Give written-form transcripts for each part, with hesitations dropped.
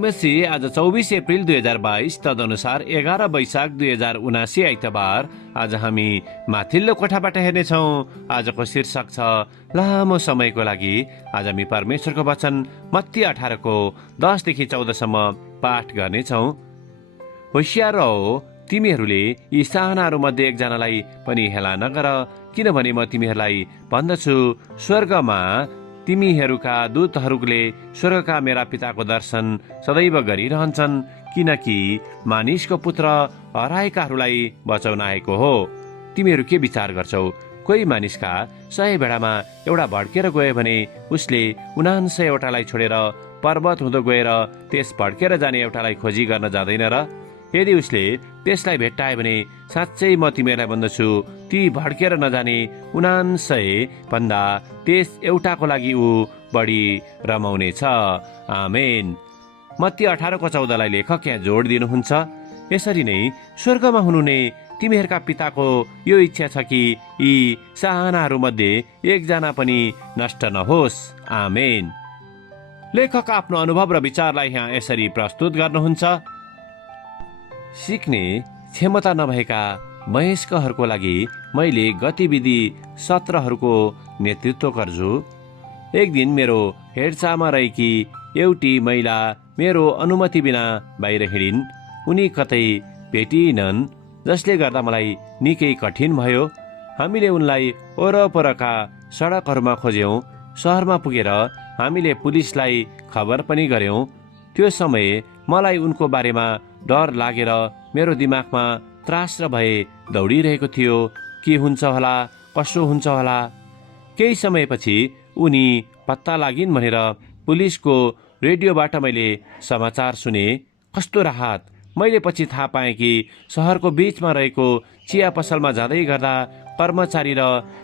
बाइमसी आज 24 अप्रिल 2022 तदनुसार 11 वैशाख 2079 आइतबार आज हामी माथिल्लो कोठाबाट हेर्नेछौँ। आजको शीर्षक छ लामो समयको लागि। आज हामी परमेश्वरको वचन मत्ती 18 को 10 देखि 14 सम्म पाठ गर्नेछौँ। होशियार रहो, तिमीहरूले यी सानाहरू मध्ये एकजनालाई पनि हेला नगर, किनभने म तिमीहरूलाई भन्दछु, स्वर्गमा तिमीहरूका दूतहरूले स्वर्गका मेरा पिताको दर्शन सदैव गरिरहन्छन्, किनकि मानिसको पुत्र हराएकाहरूलाई बचाउन आएको हो। तिमीहरू के विचार गर्छौ? कोही मानिसका 100 भेडामा एउटा भड्केर गयो भने उसले 99 वटालाई छोडेर पर्वत हुँदो गएर त्यस भड्केर जाने एउटालाई खोजी गर्न जाँदैन र? यदि उसले त्यसलाई भेट्टायो भने साँच्चै म तिमीहरूलाई भन्दछु, ती भड्केर नजाने 99 भन्दा त्यस एउटाको लागि ऊ बढी रमाउनेछ। आमेन। मत्ती 18 को 14 लेखक यहाँ जोड दिनुहुन्छ, यसरी नै स्वर्गमा हुनुहुने तिमीहरूका पिताको यो इच्छा छ कि यी सानाहरू मध्ये एकजना पनि नष्ट नहोस्। आमेन। लेखक आफ्नो अनुभव र विचारलाई यहाँ यसरी प्रस्तुत गर्नुहुन्छ। सिक्ने क्षमता नभएका वयस्कहरूको लागि मैले गतिविधि सत्रहरूको नेतृत्व गर्छु। एक दिन मेरो हेरचाहमा रहेकी एउटी महिला मेरो अनुमति बिना बाहिर हिँडिन्। उनी कतै भेटिएनन्, जसले गर्दा मलाई निकै कठिन भयो। हामीले उनलाई वरपरका सडकहरूमा खोज्यौँ। सहरमा पुगेर हामीले पुलिसलाई खबर पनि गर्यौँ। त्यो समय मलाई उनको बारेमा डर लागेर मेरो दिमागमा त्रास र भय दौडिरहेको थियो। के हुन्छ होला, कसो हुन्छ होला। केही समयपछि उनी पत्ता लागिन् भनेर पुलिसको रेडियोबाट मैले समाचार सुने। कस्तो राहत! मैले पछि थाहा पाएँ कि सहरको बीचमा रहेको चिया पसलमा जाँदै गर्दा कर्मचारी र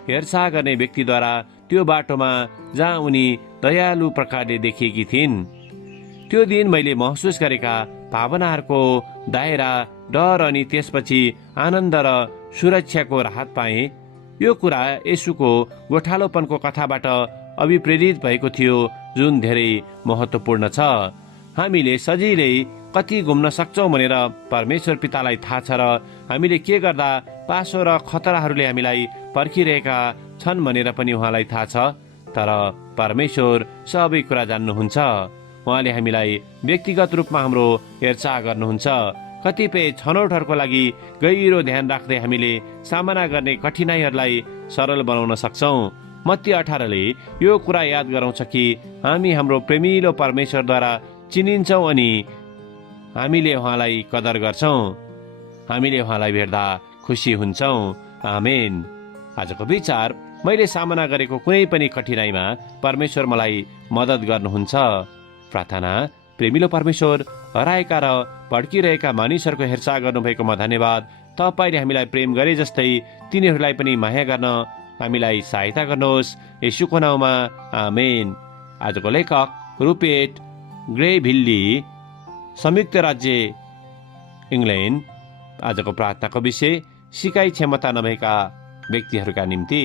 हेरचाह गर्ने व्यक्तिद्वारा त्यो बाटोमा जहाँ उनी दयालु प्रकारले देखिएकी थिइन्। त्यो दिन मैले महसुस गरेका भावनाहरूको दायरा, डर अनि त्यसपछि आनन्द र सुरक्षाको राहत पाएँ। यो कुरा येशूको गोठालोपनको कथाबाट अभिप्रेरित भएको थियो, जुन धेरै महत्त्वपूर्ण छ। हामीले सजिलै कति घुम्न सक्छौँ भनेर परमेश्वर पितालाई थाहा छ र हामीले के गर्दा पासो र खतराहरूले हामीलाई पर्खिरहेका छन् भनेर पनि उहाँलाई थाहा छ। तर परमेश्वर सबै कुरा जान्नुहुन्छ। उहाँले हामीलाई व्यक्तिगत रूपमा हाम्रो हेरचाह गर्नुहुन्छ। कतिपय छनौटहरूको लागि गहिरो ध्यान राख्दै हामीले सामना गर्ने कठिनाइहरूलाई सरल बनाउन सक्छौँ। मत्ती 18ले यो कुरा याद गराउँछ कि हामी हाम्रो प्रेमिलो परमेश्वरद्वारा चिनिन्छौँ अनि हामीले उहाँलाई कदर गर्छौँ। हामीले उहाँलाई भेट्दा खुसी हुन्छौँ। आमेन। आजको विचार, मैले सामना गरेको कुनै पनि कठिनाइमा परमेश्वर मलाई मद्दत गर्नुहुन्छ। प्रार्थना। प्रेमिलो परमेश्वर, हराएका र भड्किरहेका मानिसहरूको हेरचाह गर्नुभएकोमा धन्यवाद। तपाईँले हामीलाई प्रेम गरे जस्तै तिनीहरूलाई पनि माया गर्न हामीलाई सहायता गर्नुहोस्। येशूको नाउँमा आमेन। आजको लेखक रुपेट ग्रेभिल्ली, संयुक्त राज्य इङ्ल्यान्ड। आजको प्रार्थनाको विषय सिकाइ क्षमता नभएका व्यक्तिहरूका निम्ति।